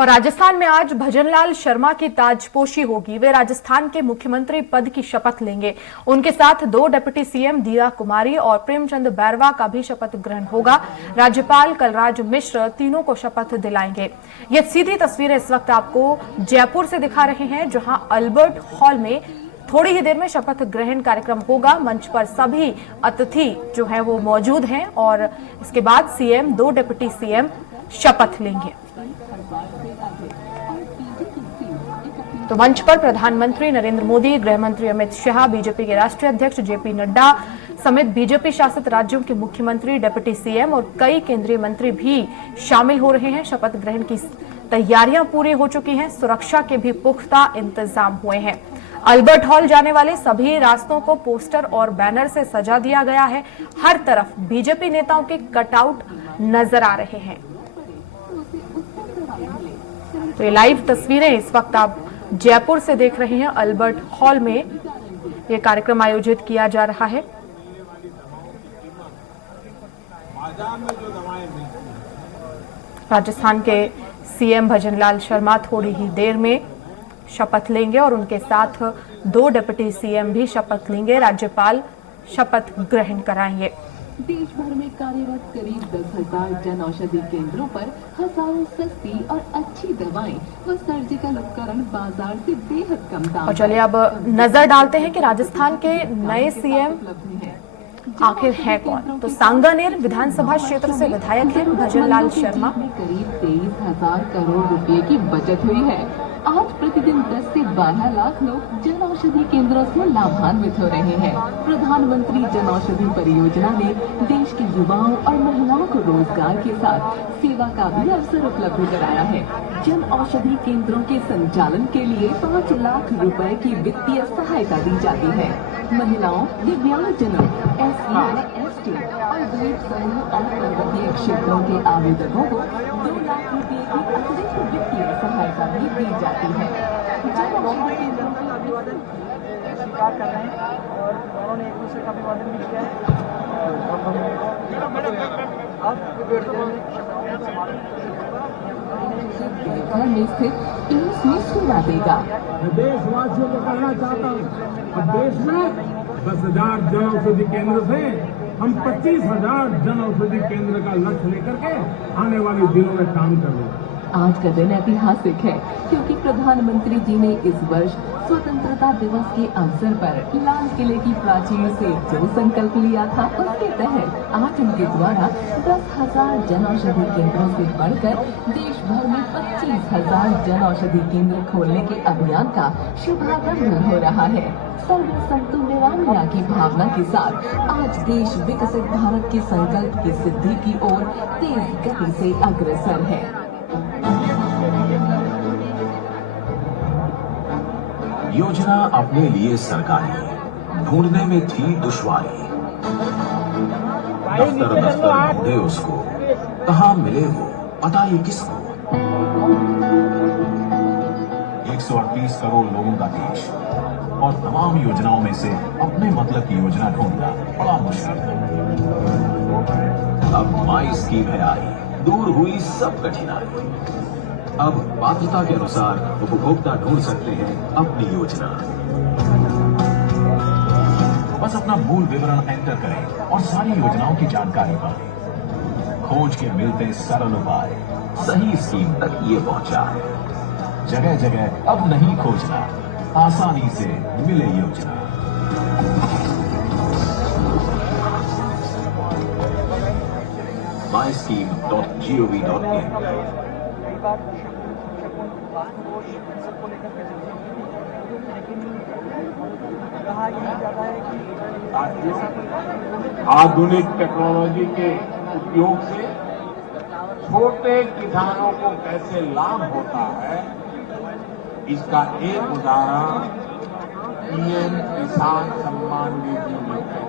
और राजस्थान में आज भजनलाल शर्मा की ताजपोशी होगी। वे राजस्थान के मुख्यमंत्री पद की शपथ लेंगे। उनके साथ 2 डिप्टी सीएम दिया कुमारी और प्रेमचंद बैरवा का भी शपथ ग्रहण होगा। राज्यपाल कलराज मिश्र तीनों को शपथ दिलाएंगे। ये सीधी तस्वीरें इस वक्त आपको जयपुर से दिखा रहे हैं, जहां अल्बर्ट हॉल में थोड़ी ही देर में शपथ ग्रहण कार्यक्रम होगा। मंच पर सभी अतिथि जो है वो मौजूद हैं और इसके बाद सीएम 2 डिप्टी सीएम शपथ लेंगे। तो मंच पर प्रधानमंत्री नरेंद्र मोदी, गृह मंत्री अमित शाह, बीजेपी के राष्ट्रीय अध्यक्ष जेपी नड्डा समेत बीजेपी शासित राज्यों के मुख्यमंत्री, डिप्टी सीएम और कई केंद्रीय मंत्री भी शामिल हो रहे हैं। शपथ ग्रहण की तैयारियां पूरी हो चुकी हैं। सुरक्षा के भी पुख्ता इंतजाम हुए हैं। अल्बर्ट हॉल जाने वाले सभी रास्तों को पोस्टर और बैनर से सजा दिया गया है। हर तरफ बीजेपी नेताओं के कटआउट नजर आ रहे हैं। तो ये लाइव तस्वीरें इस वक्त आप जयपुर से देख रहे हैं। अल्बर्ट हॉल में ये कार्यक्रम आयोजित किया जा रहा है। राजस्थान के सीएम भजनलाल शर्मा थोड़ी ही देर में शपथ लेंगे और उनके साथ 2 डिप्टी सीएम भी शपथ लेंगे। राज्यपाल शपथ ग्रहण कराएंगे। देश भर में कार्यरत करीब 10,000 जन औषधि केंद्रों पर हजारों सस्ती और अच्छी दवाएं व सर्जिकल उपकरण बाजार से बेहद कम दाम। और चलिए अब नजर डालते हैं कि राजस्थान के नए सीएम आखिर है कौन। तो सांगानेर विधानसभा क्षेत्र से विधायक हैं भजनलाल शर्मा। करीब 23,000 करोड़ रुपए की बचत हुई है। आज प्रतिदिन 10 से 12 लाख लोग जन औषधि केंद्रों से लाभान्वित हो रहे हैं। प्रधानमंत्री जन औषधि परियोजना ने देश के युवाओं और महिलाओं को रोजगार के साथ सेवा का भी अवसर उपलब्ध कराया है। जन औषधि केंद्रों के संचालन के लिए 5 लाख रुपए की वित्तीय सहायता दी जाती है। महिलाओं, दिव्यांगजनों, SC, ST और गरीब समूह और पर्वतीय क्षेत्रों के आवेदकों को 2 लाख रुपए की अतिरिक्त वित्तीय सहायता भी दी जाती है। जन औषधि केंद्रों के अभिवादन स्वीकार कर रहे हैं और दोनों ने एक दूसरे का अभिवादन भी किया है। घर में स्थित एम्स में सेवा देगा। देशवासियों को कहना चाहता हूँ, अब देश में 10,000 जन औषधि केंद्र से हम 25,000 जन औषधि केंद्र का लक्ष्य लेकर के आने वाले दिनों में काम कर रहे हैं। आज का दिन ऐतिहासिक है क्योंकि प्रधानमंत्री जी ने इस वर्ष स्वतंत्रता दिवस के अवसर पर लाल किले की प्राचीर से जो संकल्प लिया था, उसके तहत आज उनके द्वारा 10,000 जन औषधि केंद्रों से बढ़कर देश भर में 25,000 जन औषधि केंद्र खोलने के अभियान का शुभारंभ हो रहा है। सर्वे संतु निरामया की भावना के साथ आज देश विकसित भारत के संकल्प की सिद्धि की ओर तेज गति से अग्रसर है। योजना अपने लिए सरकारी, ढूंढने में थी दुश्वारी। दफ्तर दफ्तर ढूंढे उसको, कहाँ मिले वो पता ही किसको। 138 करोड़ लोगों का देश और तमाम योजनाओं में से अपने मतलब की योजना ढूंढना बड़ा मुश्किल है। अब माई स्कीम है आई, दूर हुई सब कठिनाई। अब पात्रता के अनुसार उपभोक्ता ढूंढ सकते हैं अपनी योजना। बस अपना मूल विवरण एंटर करें और सारी योजनाओं की जानकारी पाएं। खोज के मिलते सरल उपाय, सही स्कीम तक ये पहुंचा है। जगह जगह अब नहीं खोजना, आसानी से मिले योजना। myscheme.gov.in। सबको लेकर के लेकिन कहा यही जाता है कि आधुनिक टेक्नोलॉजी के उपयोग से छोटे किसानों को कैसे लाभ होता है, इसका एक उदाहरण पीएम किसान सम्मान निधि में है।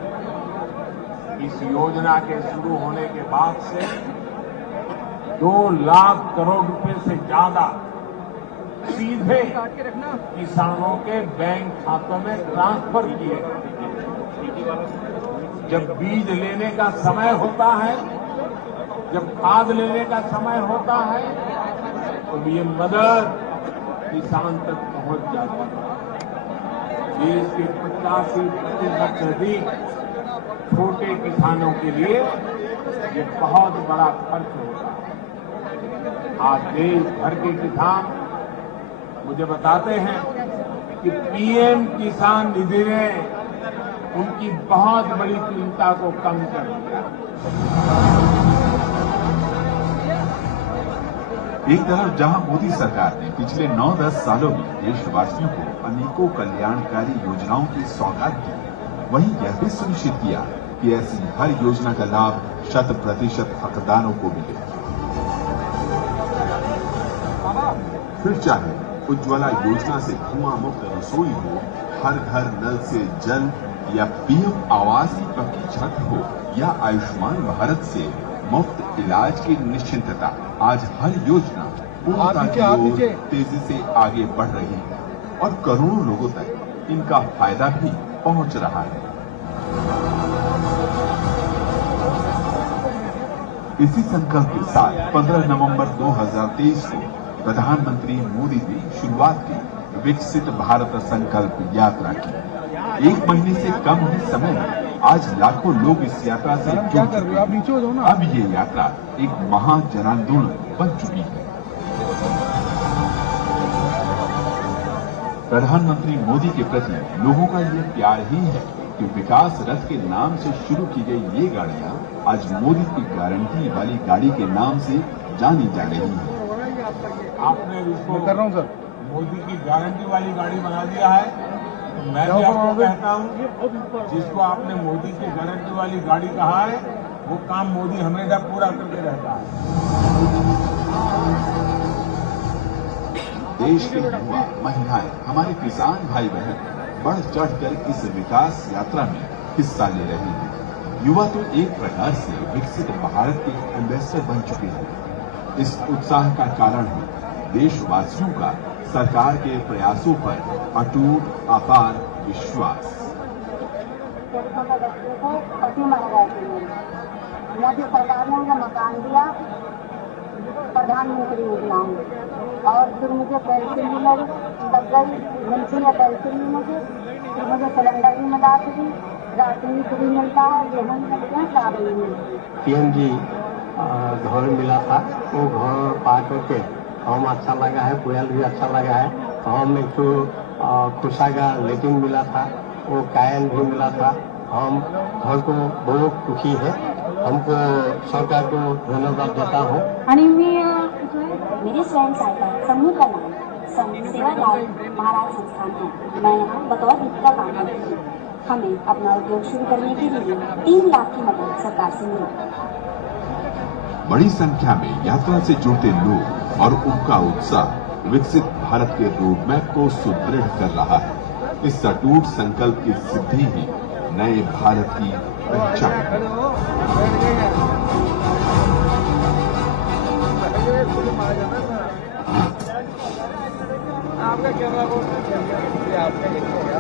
इस योजना के शुरू होने के बाद से 2 लाख करोड़ रुपए से ज्यादा सीधे किसानों के बैंक खातों में ट्रांसफर किए। जब बीज लेने का समय होता है, जब खाद लेने का समय होता है, तो ये मदद किसान तक पहुंच जाती है। देश के 85% से अधिक छोटे किसानों के लिए ये बहुत बड़ा खर्च होता है। आज देश भर के किसान मुझे बताते हैं कि पीएम किसान निधि ने उनकी बहुत बड़ी चिंता को कम कर दिया। एक तरफ जहां मोदी सरकार ने पिछले 9-10 सालों में देशवासियों को अनेकों कल्याणकारी योजनाओं की सौगात की, वहीं यह भी सुनिश्चित किया कि ऐसी हर योजना का लाभ 100% हकदारों को मिले। फिर चाहे उज्ज्वला योजना से धुआं मुक्त रसोई हो, हर घर नल से जल, या पीएम आवास की पक्की छत हो, या आयुष्मान भारत से मुफ्त इलाज की निश्चिंतता, आज हर योजना पूर्णता की ओर तेजी से आगे बढ़ रही है और करोड़ों लोगों तक इनका फायदा भी पहुंच रहा है। इसी संकल्प के साथ 15 नवंबर 2023 को प्रधानमंत्री मोदी ने शुरुआत की विकसित भारत संकल्प यात्रा की। एक महीने से कम ही समय में आज लाखों लोग इस यात्रा से जुड़ चुके हैं। अब ये यात्रा एक महान जन आंदोलन बन चुकी है। प्रधानमंत्री मोदी के प्रति लोगों का ये प्यार ही है कि विकास रथ के नाम से शुरू की गई ये गाड़ियां आज मोदी की गारंटी वाली गाड़ी के नाम से जानी जा रही है। आपने इसको मोदी की गारंटी वाली गाड़ी बना दिया है। तो मैं भी आपको कहता हूं, जिसको आपने मोदी की गारंटी वाली गाड़ी कहा है, वो काम मोदी हमेशा पूरा करके रहता है। देश के युवा, महिलाएं, हमारे किसान भाई बहन बढ़ चढ़कर इस विकास यात्रा में हिस्सा ले रहे हैं। युवा तो एक प्रकार से विकसित भारत के एम्बेसडर बन चुके हैं। इस उत्साह का कारण है देशवासियों का सरकार के प्रयासों पर अटूट अपार विश्वास। मोदी सरकार ने मुझे मकान दिया प्रधानमंत्री योजना और फिर मुझे पेंशन भी लग गई, पेंशन या पेंशन भी मुझे, फिर मुझे सिलेंडर भी मिला दी, राशन भी फ्री मिलता है, गेहूँ मिल गया, चावल भी मिल गया। पीएम जी घर मिला था, वो घर पा करके हम अच्छा लगा है, कोयल भी अच्छा लगा है। हम एक तो खुशागा लेटिन मिला था, वो कायन भी मिला था। हम घर को बहुत खुशी है, हमको सरकार को धन्यवाद देता हूँ। आणि मेरी स्वयं सहायता समूह का नाम सेवालाल महाराज संस्थान है। मैं यहाँ बतौर वित्त का काम करती हूँ। हमें अपना उद्योग शुरू करने के लिए 3 लाख की मदद सरकार से मिली। बड़ी संख्या में यात्रा से जुड़ते लोग और उनका उत्साह विकसित भारत के रोडमैप को सुदृढ़ कर रहा है। इस अटूट संकल्प की सिद्धि ही नए भारत की पहचान है।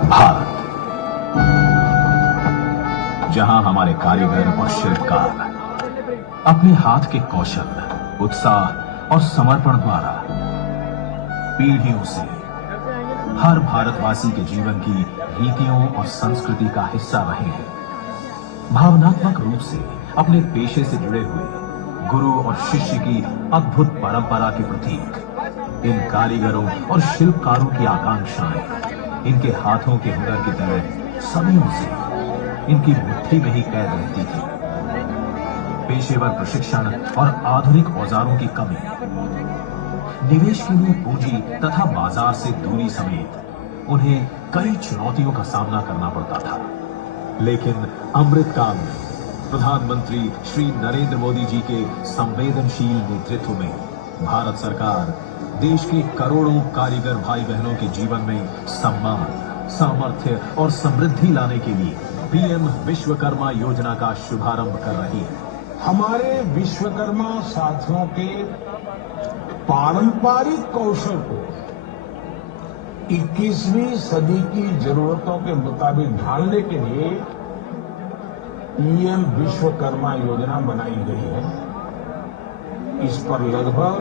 भारत, जहां हमारे कारीगर और शिल्पकार अपने हाथ के कौशल, उत्साह और समर्पण द्वारा पीढ़ियों से हर भारतवासी के जीवन की रीतियों और संस्कृति का हिस्सा रहे हैं। भावनात्मक रूप से अपने पेशे से जुड़े हुए गुरु और शिष्य की अद्भुत परंपरा के प्रतीक इन कारीगरों और शिल्पकारों की आकांक्षाएं इनके हाथों के हुनर की तरह सदियों से इनकी मुट्ठी में ही कैद रहती थी। पेशेवर प्रशिक्षण और आधुनिक औजारों की कमी, निवेश के लिए पूंजी तथा बाजार से दूरी समेत उन्हें कई चुनौतियों का सामना करना पड़ता था। लेकिन अमृत काल में प्रधानमंत्री श्री नरेंद्र मोदी जी के संवेदनशील नेतृत्व में भारत सरकार देश के करोड़ों कारीगर भाई बहनों के जीवन में सम्मान, सामर्थ्य और समृद्धि लाने के लिए पीएम विश्वकर्मा योजना का शुभारंभ कर रही है। हमारे विश्वकर्मा साथियों के पारंपरिक कौशल को 21वीं सदी की जरूरतों के मुताबिक ढालने के लिए पीएम विश्वकर्मा योजना बनाई गई है। इस पर लगभग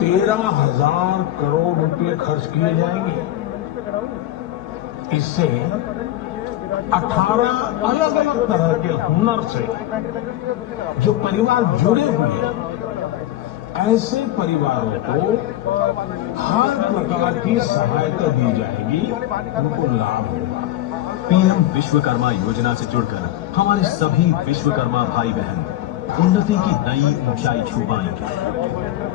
13,000 करोड़ रुपए खर्च किए जाएंगे। इससे 18 अलग अलग तरह के हुनर से जो परिवार जुड़े हुए हैं, ऐसे परिवारों को हर प्रकार की सहायता दी जाएगी, उनको लाभ होगा। पीएम विश्वकर्मा योजना से जुड़कर हमारे सभी विश्वकर्मा भाई बहन उन्नति की नई ऊंचाई छू पाएंगे।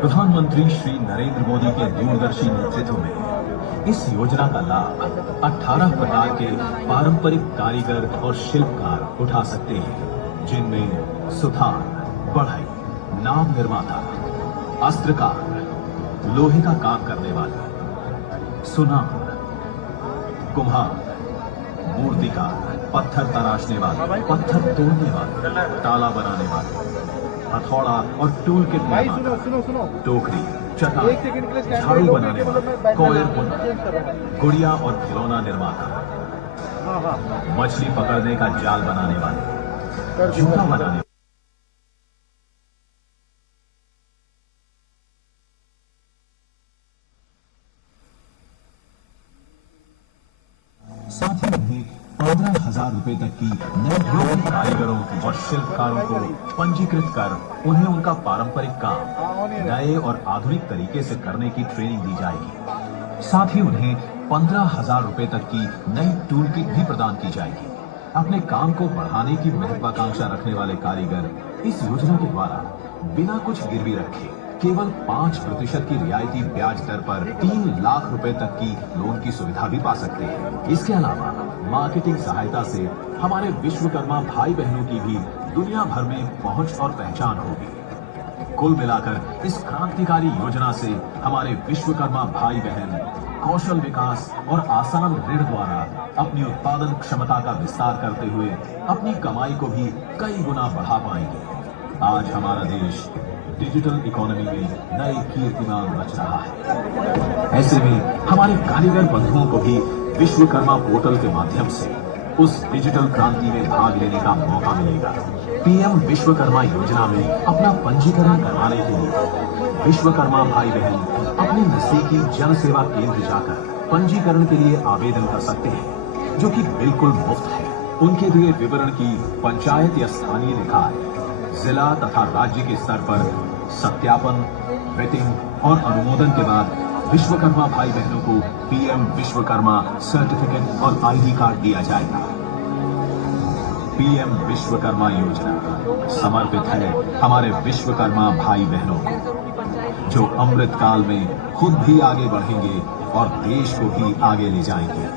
प्रधानमंत्री श्री नरेंद्र मोदी के दूरदर्शी नेतृत्व में इस योजना का लाभ 18 प्रकार के पारंपरिक कारीगर और शिल्पकार उठा सकते हैं, जिनमें सुथार, बढ़ई, नाव निर्माता, अस्त्रकार, लोहे का काम करने वाले, सुनार, कुम्हार, मूर्तिकार, पत्थर तराशने वाले, पत्थर तोड़ने वाले, ताला बनाने वाले, हथौड़ा और टूल किट निर्माता, टोकरी, चटाई, झाड़ू बनाने वाले, कोयर बुनकर, गुड़िया और खिलौना निर्माता, मछली पकड़ने का जाल बनाने वाले, जूता बनाने, साथ ही उन्हें 15,000 रुपए तक की नई कारीगरों और शिल्पकारों को पंजीकृत कर उन्हें उनका पारंपरिक काम नए और आधुनिक तरीके से करने की ट्रेनिंग दी जाएगी। साथ ही उन्हें 15,000 रुपए तक की नई टूल किट भी प्रदान की जाएगी। अपने काम को बढ़ाने की महत्वाकांक्षा रखने वाले कारीगर इस योजना के द्वारा बिना कुछ गिरवी रखे केवल 5% की रियायती ब्याज दर पर 3 लाख रुपए तक की लोन की सुविधा भी पा सकते हैं। इसके अलावा मार्केटिंग सहायता से हमारे विश्वकर्मा भाई बहनों की भी दुनिया भर में पहुंच और पहचान होगी। कुल मिलाकर इस क्रांतिकारी योजना से हमारे विश्वकर्मा भाई बहन कौशल विकास और आसान ऋण द्वारा अपनी उत्पादन क्षमता का विस्तार करते हुए अपनी कमाई को भी कई गुना बढ़ा पाएंगे। आज हमारा देश डिजिटल इकोनॉमी में नए कीर्तिमान रच रहा है। ऐसे में हमारे कारीगर बंधुओं को भी विश्वकर्मा पोर्टल के माध्यम से उस डिजिटल क्रांति में भाग लेने का मौका मिलेगा। पीएम विश्वकर्मा योजना में अपना पंजीकरण करवाने के लिए विश्वकर्मा भाई बहन अपने नजदीकी जन सेवा केंद्र जाकर पंजीकरण के लिए आवेदन कर सकते हैं, जो कि बिल्कुल मुफ्त है। उनके दिए विवरण की पंचायत या स्थानीय निकाय, जिला तथा राज्य के स्तर पर सत्यापन, वेटिंग और अनुमोदन के बाद विश्वकर्मा भाई बहनों को पीएम विश्वकर्मा सर्टिफिकेट और आईडी कार्ड दिया जाएगा। पीएम विश्वकर्मा योजना समर्पित है हमारे विश्वकर्मा भाई बहनों को, जो अमृत काल में खुद भी आगे बढ़ेंगे और देश को भी आगे ले जाएंगे,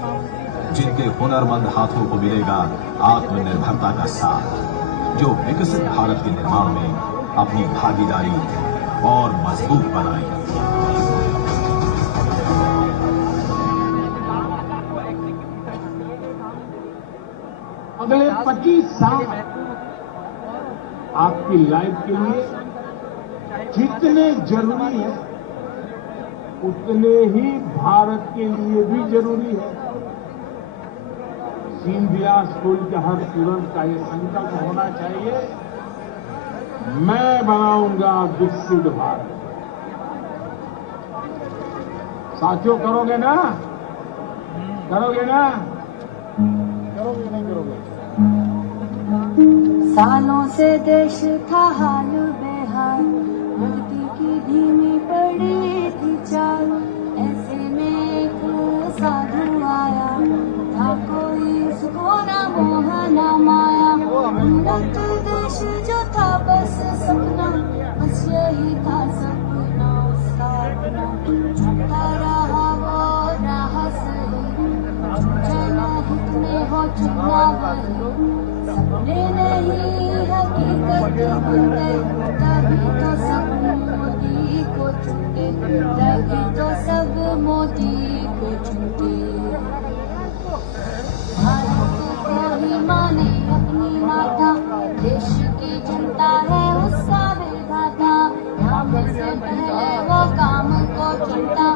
जिनके हुनरमंद हाथों को मिलेगा आत्मनिर्भरता का साथ, जो विकसित भारत के निर्माण में अपनी भागीदारी और मजबूत बनाएंगे। अगले 25 साल आपकी लाइफ के लिए जितने जरूरी है, उतने ही भारत के लिए भी जरूरी है। सिंधिया स्कूल के हर स्टूडेंट का ये संकल्प होना चाहिए, मैं बनाऊंगा विकसित भारत। साथियों, करोगे ना? करोगे ना? करोगे नहीं करोगे? सालों से देश था हाल बेहाल, प्रगति की धीमी पड़ी थी चाल। ऐसे में एक साधु आया, था कोई उसको ना मोह ना माया। उन्नत देश जो था बस सपना, बस यही था सपना उसका अपना। चलता रहा वो राह सही, जनहित में हो चुना वही। सपने नहीं हकीकत बन गए, तभी तो सब मोदी को चुनते, तभी तो सब मोदी को चुनते। भारत को ही माने अपनी माता, देश की जनता है उसका विधाता। काम से पहले वो काम को चुनता,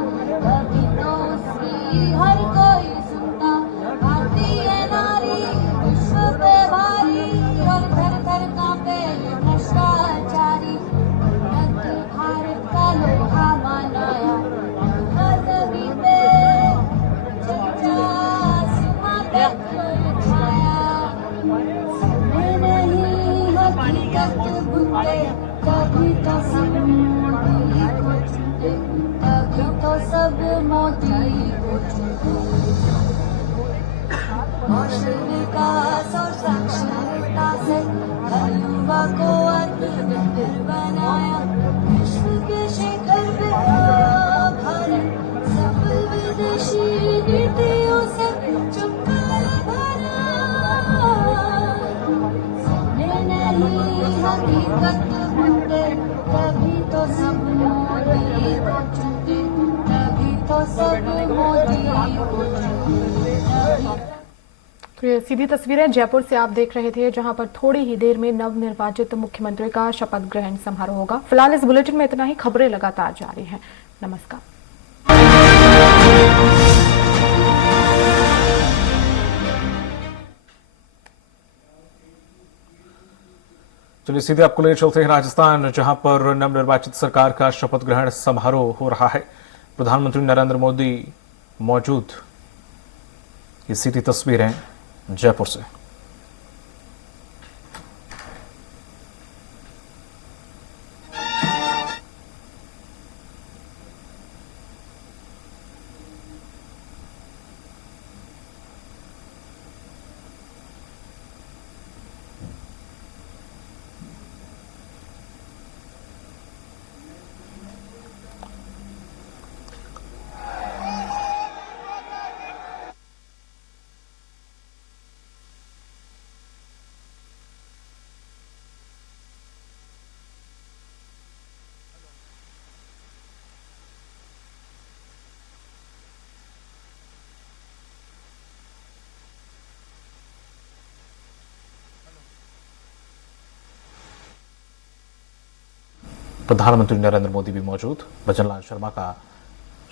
तभी तो उसकी हर कोई सुनता। भारतीय नारी विश्व पे भारी, और घर घर कांपे ये भ्रष्टाचारी। उन्नत भारत का लोहा मान कौशल विकास और साक्षरता से हर युवा को आत्मनिर्भर बनाया। विश्व के शिखर पे भारत सफल विदेशी नीतियों से चुटकुला भरा। सपने नहीं हकीकत बनते, तभी तो सब मोदी को चुनते, तभी तो सब मोदी को चुनते। तो ये सीधी तस्वीरें जयपुर से आप देख रहे थे, जहां पर थोड़ी ही देर में नवनिर्वाचित मुख्यमंत्री का शपथ ग्रहण समारोह होगा। फिलहाल इस बुलेटिन में इतना ही। खबरें लगातार जारी हैं। नमस्कार। चलिए सीधे आपको ले चलते हैं राजस्थान, जहां पर नवनिर्वाचित सरकार का शपथ ग्रहण समारोह हो रहा है। प्रधानमंत्री नरेंद्र मोदी मौजूद। ये सीधी तस्वीरें जयपुर से। प्रधानमंत्री नरेंद्र मोदी भी मौजूद। भजनलाल शर्मा का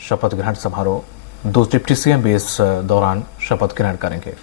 शपथ ग्रहण समारोह। 2 डिप्टी सीएम भी इस दौरान शपथ ग्रहण करेंगे।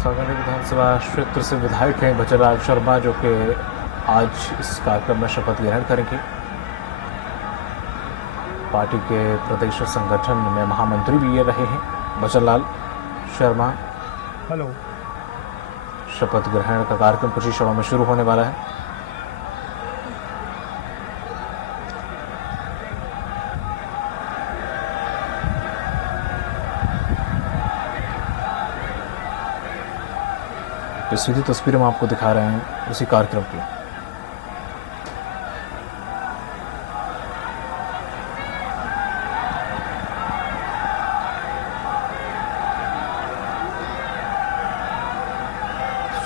सांगानेर विधानसभा क्षेत्र से विधायक हैं भजनलाल शर्मा, जो कि आज इस कार्यक्रम में शपथ ग्रहण करेंगे। पार्टी के प्रदेश संगठन में महामंत्री भी ये रहे हैं भजनलाल शर्मा। हेलो। शपथ ग्रहण का कार्यक्रम कुछ ही क्षणों में शुरू होने वाला है। ये सीधी तस्वीरें हम आपको दिखा रहे हैं उसी कार्यक्रम की।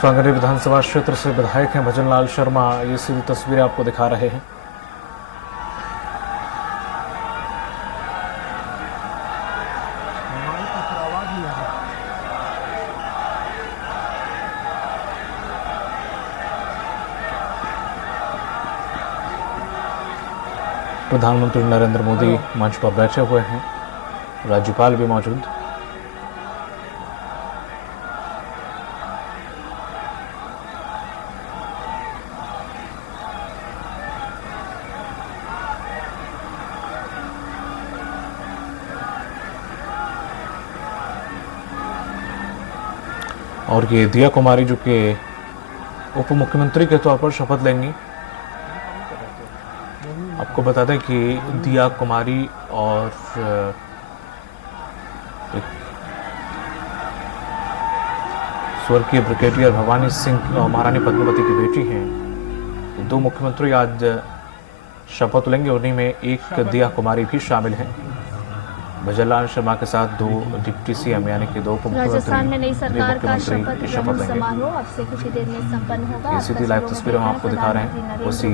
सांगानेर विधानसभा क्षेत्र से विधायक हैं भजनलाल शर्मा। ये सीधी तस्वीरें आपको दिखा रहे हैं। प्रधानमंत्री नरेंद्र मोदी मंच पर बैठे हुए हैं, राज्यपाल भी मौजूद। और ये दिया कुमारी जो कि उप मुख्यमंत्री के तौर पर शपथ लेंगी। आपको बता दें कि दिया कुमारी और स्वर्गीय ब्रिगेडियर भवानी सिंह और महारानी पद्मावती की बेटी हैं। 2 मुख्यमंत्री आज शपथ लेंगे, उन्हीं में एक दिया कुमारी भी शामिल हैं। भजनलाल शर्मा के साथ दो डिप्टी सीएम यानी कि दो उप राजस्थान में नई सरकार का मुख्यमंत्री शपथ शपथ ग्रहण लेंगे। समारोह अब से कुछ ही देर में संपन्न होगा। ये सीधी लाइव तस्वीरें हम आपको दिखा रहे हैं उसी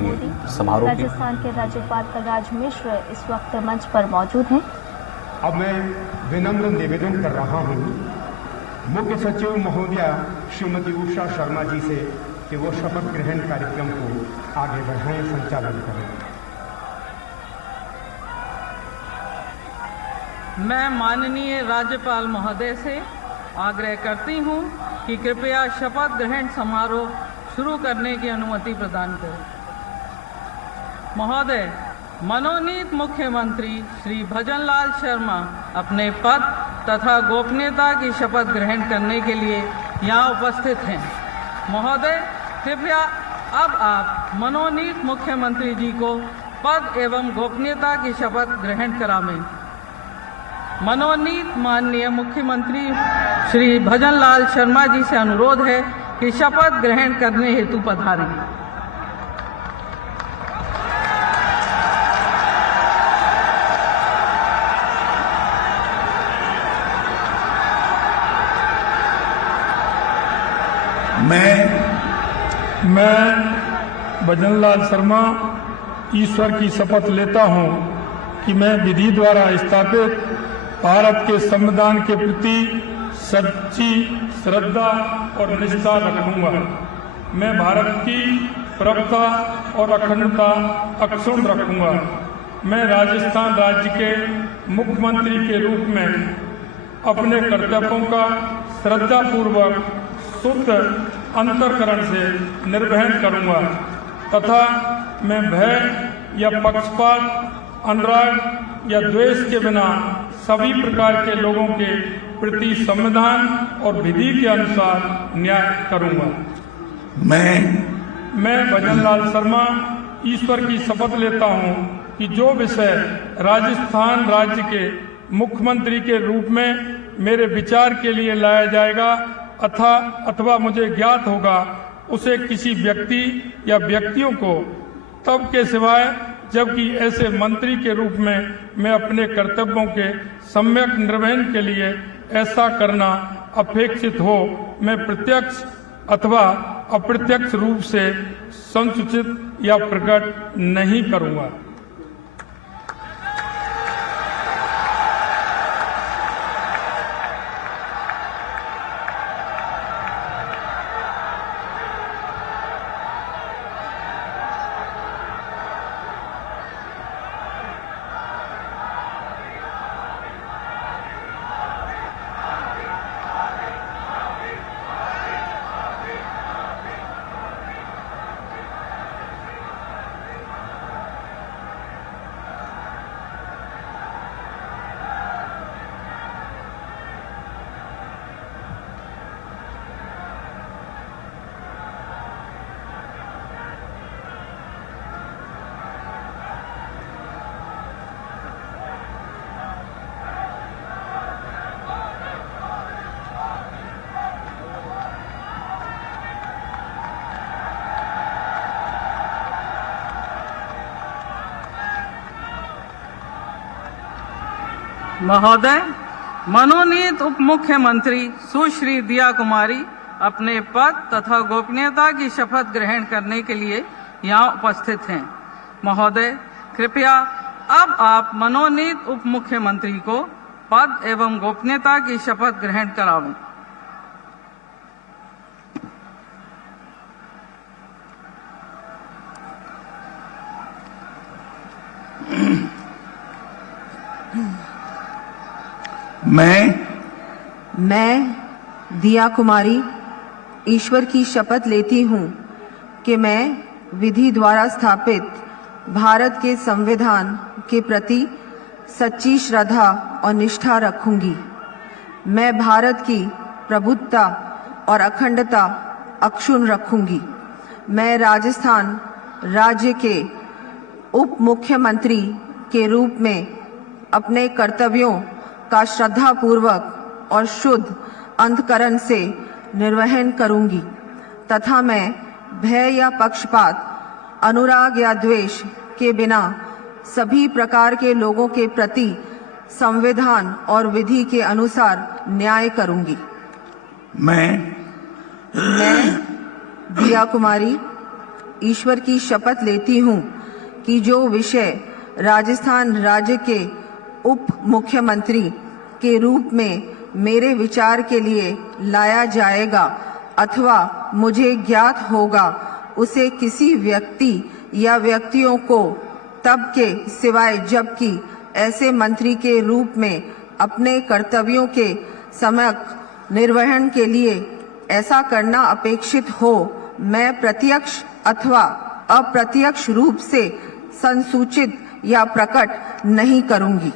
समारोह की। राजस्थान के राज्यपाल कलराज मिश्र इस वक्त मंच पर मौजूद हैं। अब मैं विनम्र निवेदन कर रहा हूँ मुख्य सचिव महोदया श्रीमती उषा शर्मा जी से कि वो शपथ ग्रहण कार्यक्रम को आगे बढ़ाएं, संचालन करें। मैं माननीय राज्यपाल महोदय से आग्रह करती हूं कि कृपया शपथ ग्रहण समारोह शुरू करने की अनुमति प्रदान करें। महोदय, मनोनीत मुख्यमंत्री श्री भजनलाल शर्मा अपने पद तथा गोपनीयता की शपथ ग्रहण करने के लिए यहाँ उपस्थित हैं। महोदय, कृपया अब आप मनोनीत मुख्यमंत्री जी को पद एवं गोपनीयता की शपथ ग्रहण करावें। मनोनीत माननीय मुख्यमंत्री श्री भजनलाल शर्मा जी से अनुरोध है कि शपथ ग्रहण करने हेतु पधारें। मैं भजनलाल शर्मा ईश्वर की शपथ लेता हूं कि मैं विधि द्वारा स्थापित भारत के संविधान के प्रति सच्ची श्रद्धा और निष्ठा रखूंगा। मैं भारत की प्रभुता और अखंडता अक्षुण्ण रखूंगा। मैं राजस्थान राज्य के मुख्यमंत्री के रूप में अपने कर्तव्यों का श्रद्धापूर्वक शुद्ध अंतःकरण से निर्वहन करूंगा तथा मैं भय या पक्षपात, अनुराग या द्वेष के बिना सभी प्रकार के लोगों के प्रति संविधान और विधि के अनुसार न्याय करूंगा। मैं भजनलाल शर्मा ईश्वर की शपथ लेता हूं कि जो विषय राजस्थान राज्य के मुख्यमंत्री के रूप में मेरे विचार के लिए लाया जाएगा अथवा मुझे ज्ञात होगा, उसे किसी व्यक्ति या व्यक्तियों को तब के सिवाय जबकि ऐसे मंत्री के रूप में मैं अपने कर्तव्यों के सम्यक निर्वहन के लिए ऐसा करना अपेक्षित हो, मैं प्रत्यक्ष अथवा अप्रत्यक्ष रूप से संसूचित या प्रकट नहीं करूंगा। महोदय, मनोनीत उप मुख्यमंत्री सुश्री दिया कुमारी अपने पद तथा गोपनीयता की शपथ ग्रहण करने के लिए यहाँ उपस्थित हैं। महोदय, कृपया अब आप मनोनीत उप मुख्यमंत्री को पद एवं गोपनीयता की शपथ ग्रहण करावें। मैं दिया कुमारी ईश्वर की शपथ लेती हूँ कि मैं विधि द्वारा स्थापित भारत के संविधान के प्रति सच्ची श्रद्धा और निष्ठा रखूंगी। मैं भारत की प्रभुत्ता और अखंडता अक्षुण्ण रखूंगी। मैं राजस्थान राज्य के उप मुख्यमंत्री के रूप में अपने कर्तव्यों का श्रद्धापूर्वक और शुद्ध अंतःकरण से निर्वहन करूंगी तथा मैं भय या पक्षपात, अनुराग या द्वेष के बिना सभी प्रकार के लोगों के प्रति संविधान और विधि के अनुसार न्याय करूंगी। मैं दिया कुमारी ईश्वर की शपथ लेती हूँ कि जो विषय राजस्थान राज्य के उप मुख्यमंत्री के रूप में मेरे विचार के लिए लाया जाएगा अथवा मुझे ज्ञात होगा, उसे किसी व्यक्ति या व्यक्तियों को तब के सिवाय जबकि ऐसे मंत्री के रूप में अपने कर्तव्यों के सम्यक निर्वहन के लिए ऐसा करना अपेक्षित हो, मैं प्रत्यक्ष अथवा अप्रत्यक्ष रूप से संसूचित या प्रकट नहीं करूंगी।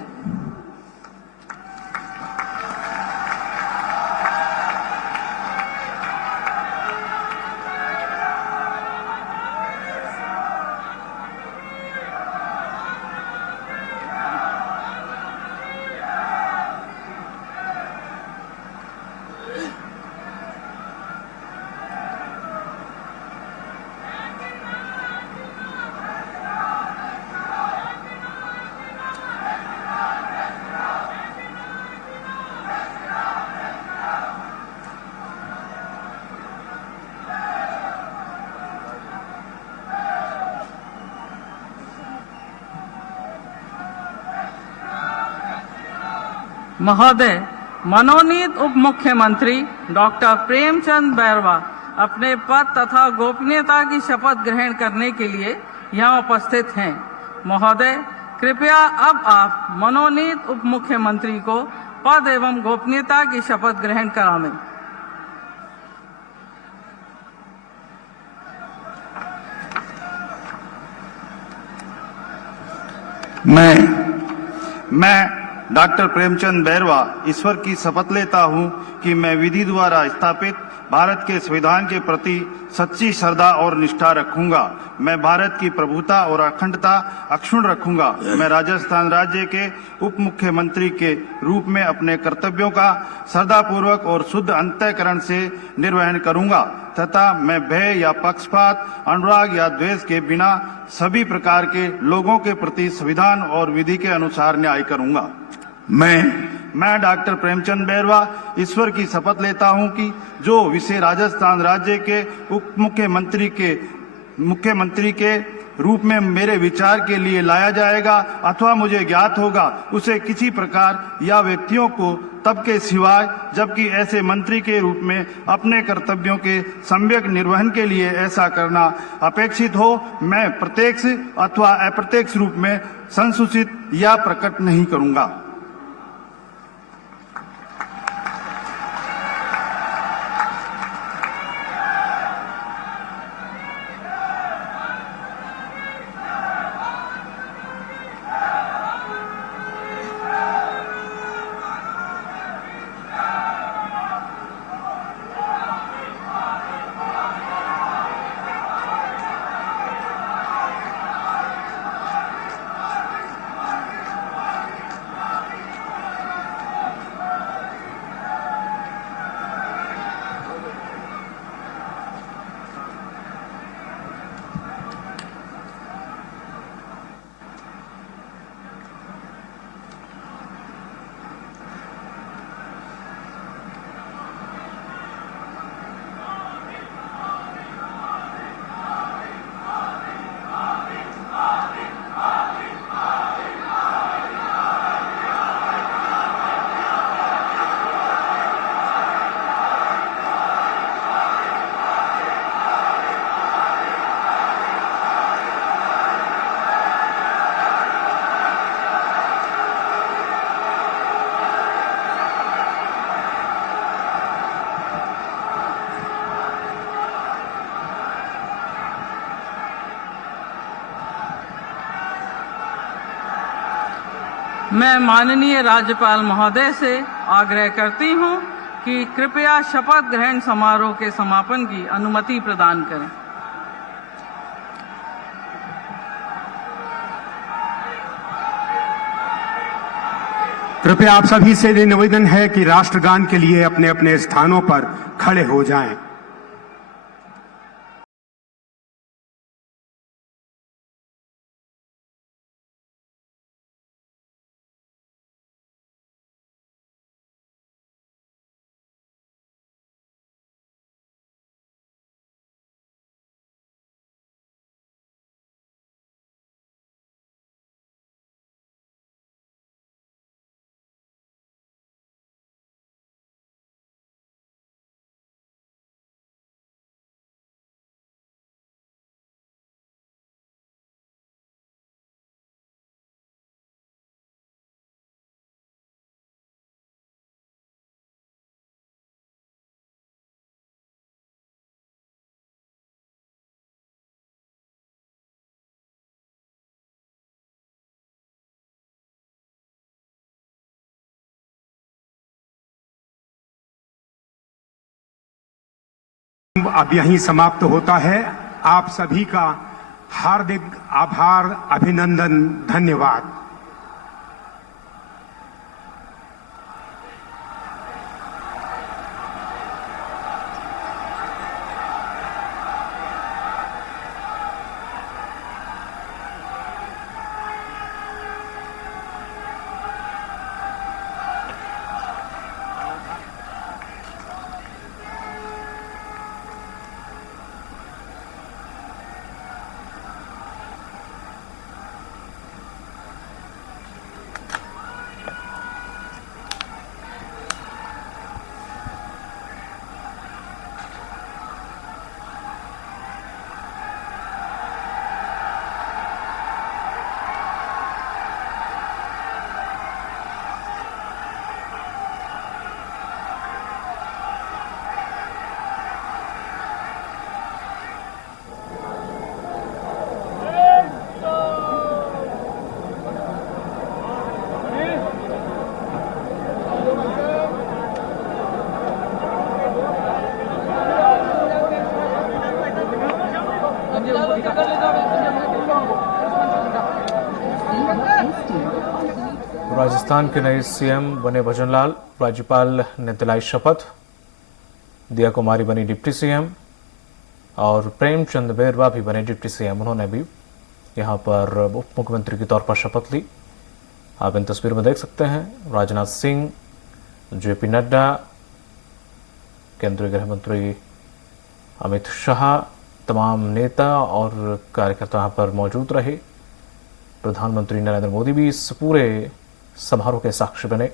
महोदय, मनोनीत उप मुख्यमंत्री डॉक्टर प्रेमचंद बैरवा अपने पद तथा गोपनीयता की शपथ ग्रहण करने के लिए यहाँ उपस्थित हैं। महोदय, कृपया अब आप मनोनीत उप मुख्यमंत्री को पद एवं गोपनीयता की शपथ ग्रहण करावें। मैं डॉक्टर प्रेमचंद बैरवा ईश्वर की शपथ लेता हूं कि मैं विधि द्वारा स्थापित भारत के संविधान के प्रति सच्ची श्रद्धा और निष्ठा रखूंगा। मैं भारत की प्रभुता और अखंडता अक्षुण्ण रखूंगा। मैं राजस्थान राज्य के उप मुख्यमंत्री के रूप में अपने कर्तव्यों का श्रद्धापूर्वक और शुद्ध अंतःकरण से निर्वहन करूंगा तथा मैं भय या पक्षपात, अनुराग या द्वेष के बिना सभी प्रकार के लोगों के प्रति संविधान और विधि के अनुसार न्याय करूंगा। मैं डॉक्टर प्रेमचंद बैरवा ईश्वर की शपथ लेता हूं कि जो विषय राजस्थान राज्य के उप मुख्यमंत्री के रूप में मेरे विचार के लिए लाया जाएगा अथवा मुझे ज्ञात होगा, उसे किसी प्रकार या व्यक्तियों को तब के सिवाय जबकि ऐसे मंत्री के रूप में अपने कर्तव्यों के सम्यक निर्वहन के लिए ऐसा करना अपेक्षित हो, मैं प्रत्यक्ष अथवा अप्रत्यक्ष रूप में संसूचित या प्रकट नहीं करूंगा। मैं माननीय राज्यपाल महोदय से आग्रह करती हूं कि कृपया शपथ ग्रहण समारोह के समापन की अनुमति प्रदान करें। कृपया आप सभी से निवेदन है कि राष्ट्रगान के लिए अपने अपने स्थानों पर खड़े हो जाएं। कार्यक्रम अब यहीं समाप्त होता है। आप सभी का हार्दिक आभार, अभिनंदन, धन्यवाद। राजस्थान के नए सीएम बने भजनलाल। राज्यपाल ने दिलाई शपथ। दिया कुमारी बनी डिप्टी सीएम और प्रेमचंद बैरवा भी बने डिप्टी सीएम। उन्होंने भी यहां पर उप मुख्यमंत्री के तौर पर शपथ ली। आप इन तस्वीर में देख सकते हैं राजनाथ सिंह, जेपी नड्डा, केंद्रीय गृह मंत्री अमित शाह, तमाम नेता और कार्यकर्ता यहां पर मौजूद रहे। प्रधानमंत्री नरेंद्र मोदी भी इस पूरे समारोह के साक्षी बने।